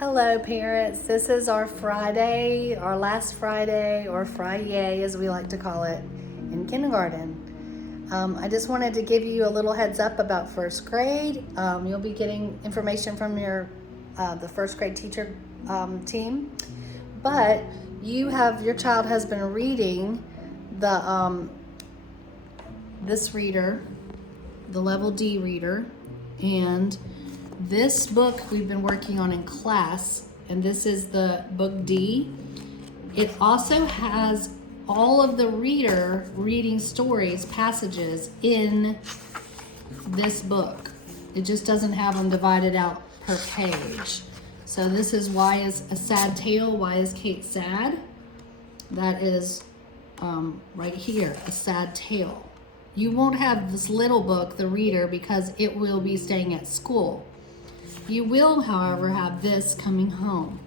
Hello parents, this is our Friday, our last Friday, or Friday as we like to call it, in kindergarten. I just wanted to give you a little heads up about first grade. You'll be getting information from the first grade teacher team, but your child has been reading this reader, the level D reader, and this book we've been working on in class, and this is the book D. It also has all of the reader reading stories, passages in this book. It just doesn't have them divided out per page. So this is Why is a Sad Tale? Why is Kate sad? That is right here, A Sad Tale. You won't have this little book, the reader, because it will be staying at school. You will, however, have this coming home.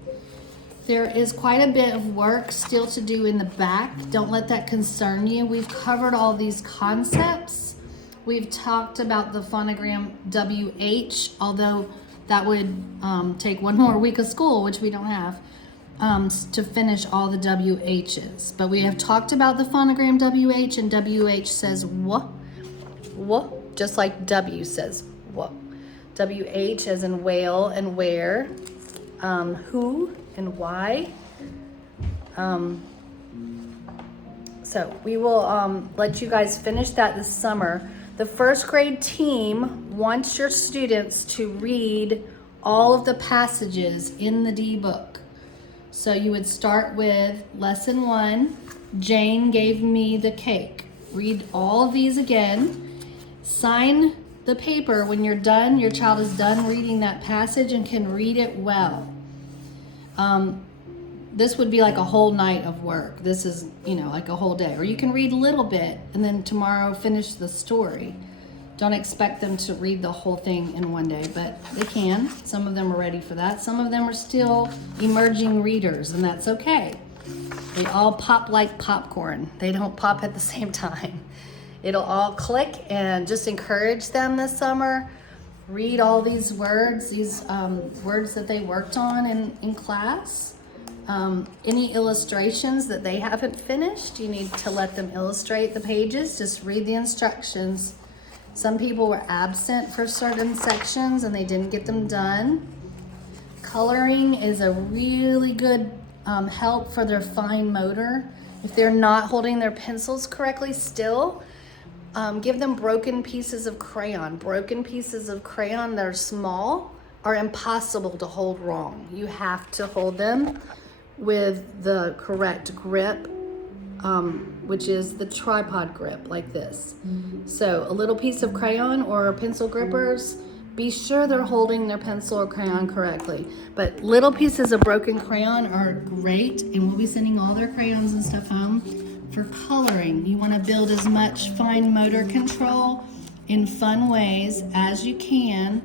There is quite a bit of work still to do in the back. Don't let that concern you. We've covered all these concepts. We've talked about the phonogram WH, although that would take one more week of school, which we don't have, to finish all the WHs. But we have talked about the phonogram WH, and WH says wh, just like W says wh. WH as in whale and where, who and why. So we will let you guys finish that this summer. The first grade team wants your students to read all of the passages in the D book. So you would start with lesson 1, Jane gave me the cake. Read all of these again. Sign the paper when you're done, your child is done reading that passage and can read it well. This would be like a whole night of work. This is, like a whole day. Or you can read a little bit and then tomorrow finish the story. Don't expect them to read the whole thing in one day, but they can. Some of them are ready for that. Some of them are still emerging readers, and that's okay. They all pop like popcorn. They don't pop at the same time. It'll all click, and just encourage them this summer. Read all these words, words that they worked on in class. Any illustrations that they haven't finished, you need to let them illustrate the pages. Just read the instructions. Some people were absent for certain sections and they didn't get them done. Coloring is a really good help for their fine motor. If they're not holding their pencils correctly still, give them broken pieces of crayon. Broken pieces of crayon that are small are impossible to hold wrong. You have to hold them with the correct grip, which is the tripod grip like this. So a little piece of crayon or pencil grippers, be sure they're holding their pencil or crayon correctly. But little pieces of broken crayon are great, and we'll be sending all their crayons and stuff home. For coloring, you want to build as much fine motor control in fun ways as you can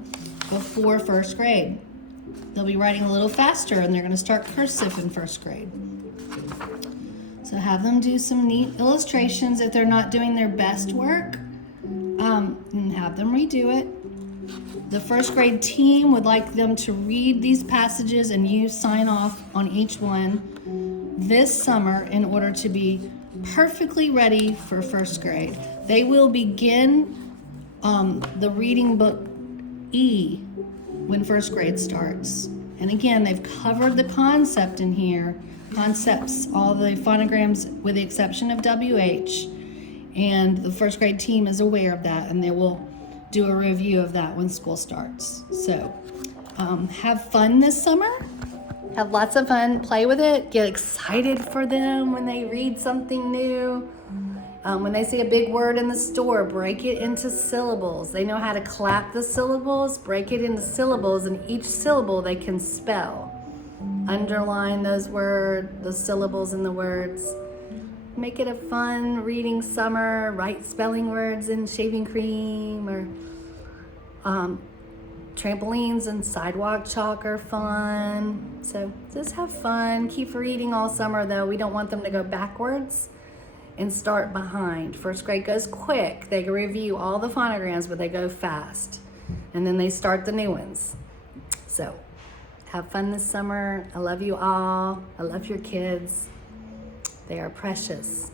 before first grade. They'll be writing a little faster, and they're going to start cursive in first grade. So have them do some neat illustrations if they're not doing their best work, and have them redo it. The first grade team would like them to read these passages, and you sign off on each one this summer in order to be perfectly ready for first grade. They will begin the reading book E when first grade starts. And again, they've covered the concept in here, all the phonograms with the exception of WH, and the first grade team is aware of that, and they will do a review of that when school starts. So have fun this summer. Have lots of fun, play with it, get excited for them when they read something new. When they see a big word in the store, break it into syllables. They know how to clap the syllables, break it into syllables, and each syllable they can spell. Underline those words, the syllables in the words. Make it a fun reading summer, write spelling words in shaving cream, or trampolines and sidewalk chalk are fun. So just have fun. Keep reading all summer though. We don't want them to go backwards and start behind. First grade goes quick. They review all the phonograms, but they go fast. And then they start the new ones. So Have fun this summer. I love you all. I love your kids. They are precious.